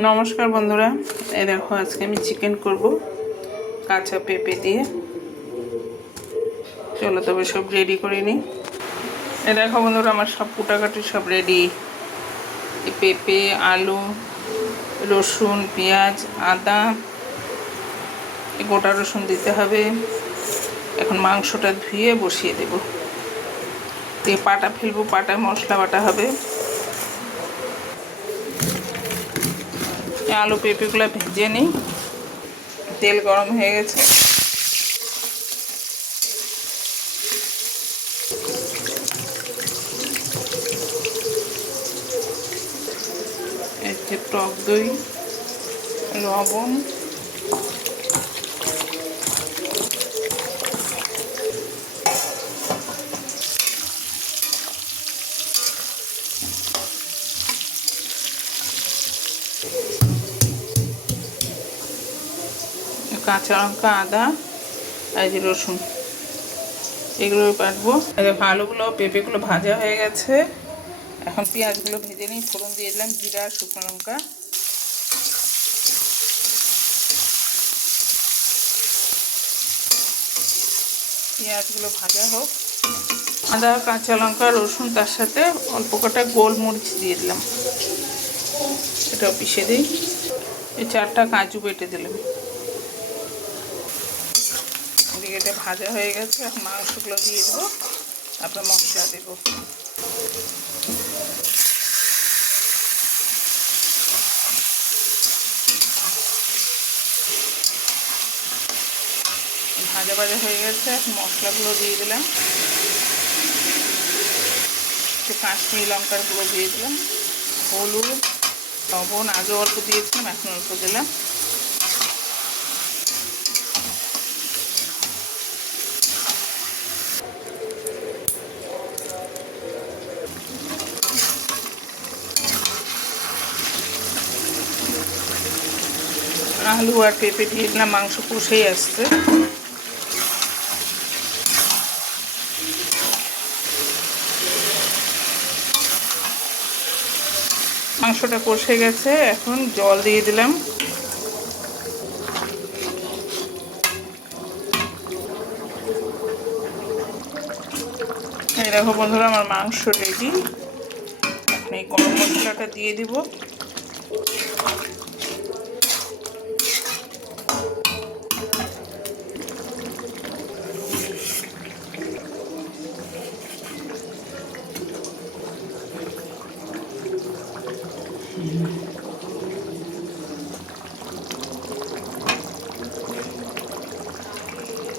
নমস্কার বন্ধুরা, এই দেখো আজকে আমি চিকেন করব কাঁচা পেঁপে দিয়ে। চলো তবে সব রেডি করে নিই। এই দেখো বন্ধুরা, আমার সব কুটাকাটি সব রেডি। এই পেঁপে, আলু, রসুন, পেঁয়াজ, আদা, এই গোটা রসুন দিতে হবে। এখন মাংসটা ধুয়ে বসিয়ে দেব। দিয়ে পাটা ফেলবো, পাটায় মশলা বাটা হবে। আলু পেঁপেগুলো ভেজে নিই। তেল গরম হয়ে গেছে। একটু টক দই, লবণ, কাঁচা লঙ্কা, আদা আর যে রসুন, এগুলো বাটবো। দেখো আলুগুলো পেঁপেগুলো ভাজা হয়ে গেছে। এখন পেঁয়াজগুলো ভেজে নিই। ফোড়ন দিয়ে দিলাম জিরা আর শুকনো লঙ্কা। পেঁয়াজগুলো ভাজা হোক। আদা, কাঁচা লঙ্কা, রসুন, তার সাথে অল্প কটা গোলমরিচ দিয়ে দিলাম। এটাও পিষে দিই। এই 4টা কাজু বেটে দিলাম। এদিকে এটা ভাজা হয়ে গেছে। এখন মাংসগুলো দিয়ে দেবো, তারপরে মশলা দেবো। ভাজা ভাজা হয়ে গেছে। এখন মশলাগুলো দিয়ে দিলাম। একটু কাশ্মীরি লঙ্কার গুঁড়ো দিয়ে দিলাম, হলুদ, লবণ আগে অল্প দিয়েছিলাম, এখন অল্প দিলাম। আলু আর পেঁপে দিয়ে দিলাম। মাংস কষেই আসছে। মাংসটা কষে গেছে। এখন জল দিয়ে দিলাম। এই দেখো বন্ধুরা, আমার মাংস রেডি। এখন এই গরম মশলাটা দিয়ে দিব।